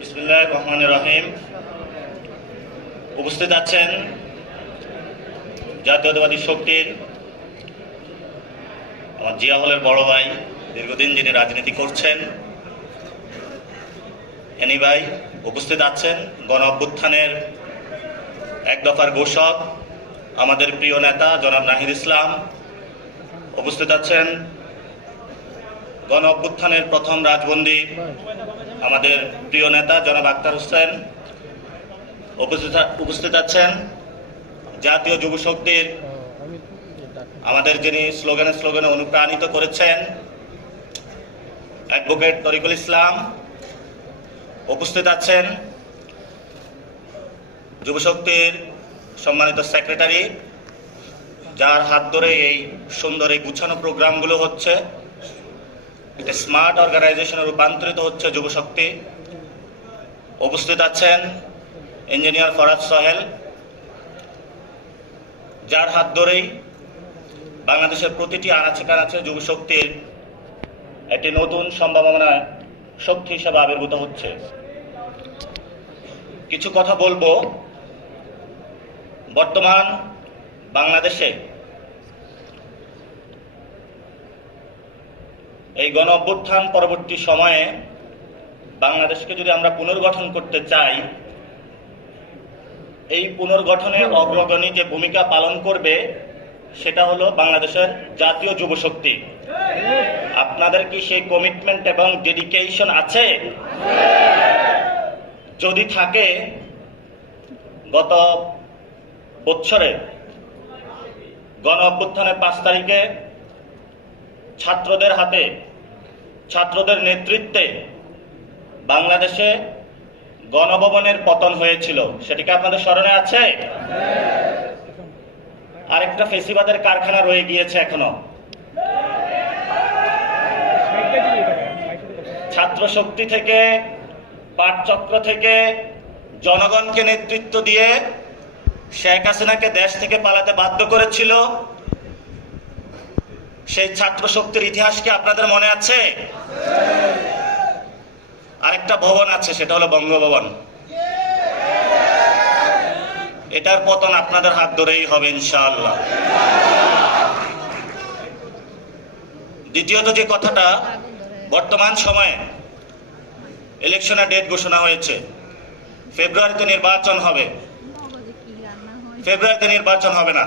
বিসমুল্লাহ রহমান রহিম। উপস্থিত আছেন জাতীয়তাবাদী শক্তির আমার জিয়া হলের বড় ভাই, দীর্ঘদিন যিনি রাজনীতি করছেন, এনি ভাই উপস্থিত আছেন, গণ অভ্যুত্থানের এক দফার ঘোষক, আমাদের প্রিয় নেতা জনাব নাহিদ ইসলাম উপস্থিত আছেন, গণ অভ্যুত্থানের প্রথম রাজবন্দী আমাদের প্রিয় নেতা জনাব আক্তার হোসেন উপস্থিত আছেন। জাতীয় যুব শক্তির আমাদের যিনি স্লোগানে স্লোগানে অনুপ্রাণিত করেছেন, অ্যাডভোকেট তরিকুল ইসলাম উপস্থিত আছেন। যুব শক্তির সম্মানিত সেক্রেটারি, যার হাত ধরে এই সুন্দর এই গুছানো প্রোগ্রামগুলো হচ্ছে। একটা স্মার্ট অর্গানাইজেশনে রূপান্তরিত হচ্ছে যুবশক্তি। উপস্থিত আছেন ইঞ্জিনিয়ার ফরাজ সোহেল, যার হাত ধরেই বাংলাদেশের প্রতিটি আনাচে কানাচে যুবশক্তির একটি নতুন সম্ভাবনা শক্তি হিসাবে আবির্ভূত হচ্ছে। কিছু কথা বলব। বর্তমান বাংলাদেশে এই গণ অভ্যুত্থান পরবর্তী সময়ে বাংলাদেশকে যদি আমরা পুনর্গঠন করতে চাই, এই পুনর্গঠনে অগ্রগণী যে ভূমিকা পালন করবে, সেটা হলো বাংলাদেশের জাতীয় যুব শক্তি আপনাদের কি সেই কমিটমেন্ট এবং ডেডিকেশন আছে? যদি থাকে, গত বছরে গণ অভ্যুত্থানের পাঁচ তারিখে ছাত্রদের হাতে, ছাত্রদের নেতৃত্বে বাংলাদেশে গণভবনের পতন হয়েছিল। সেটি কি আপনাদের স্মরণে আছে? আরেকটা ফেসিবাদের কারখানা রয়ে গিয়েছে এখনও। ছাত্র শক্তি থেকে পাঠচক্র থেকে জনগণকে নেতৃত্ব দিয়ে শেখ হাসিনাকে দেশ থেকে পালাতে বাধ্য করেছিল। সেই ছাত্র শক্তির ইতিহাস কি আপনাদের মনে আছে? আরেকটা ভবন আছে, সেটা হলো বঙ্গভবন। এটার পতন আপনাদের হাত ধরেই হবে, ইনশাআল্লাহ। দ্বিতীয়ত যে কথাটা, বর্তমান সময়ে ইলেকশনের ডেট ঘোষণা হয়েছে। ফেব্রুয়ারিতে নির্বাচন হবে। ফেব্রুয়ারিতে নির্বাচন হবে না।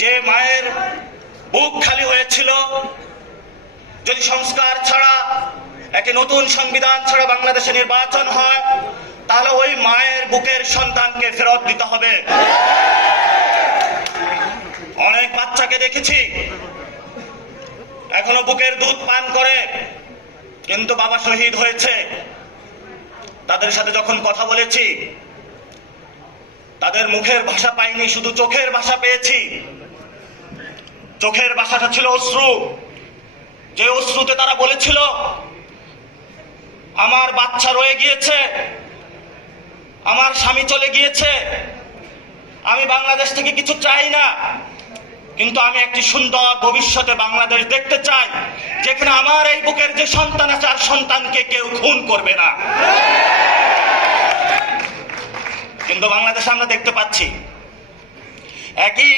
যে মায়ের বুক খালি হয়েছিল, যদি সংস্কার ছাড়া, একটি নতুন সংবিধান ছাড়া বাংলাদেশে নির্বাচন হয়, তাহলে ওই মায়ের বুকের সন্তানকে ফেরত দিতে হবে। অনেক বাচ্চাকে দেখেছি, এখনও বুকের দুধ পান করে, কিন্তু বাবা শহীদ হয়েছে। তাদের সাথে যখন কথা বলেছি, তাদের মুখের ভাষা পাইনি, শুধু চোখের ভাষা পেয়েছি। চোখের বাসাটা ছিল অশ্রু। যে অশ্রুতে তারা বলেছিল, আমার বাচ্চা রয়ে গিয়েছে, আমার স্বামী চলে গিয়েছে, আমি বাংলাদেশ থেকে কিছু চাই না, কিন্তু আমি একটি সুন্দর ভবিষ্যতে বাংলাদেশ দেখতে চাই, যেখানে আমার এই বুকের যে সন্তান আছে, আর সন্তানকে কেউ খুন করবে না। কিন্তু বাংলাদেশে আমরা দেখতে পাচ্ছি, একই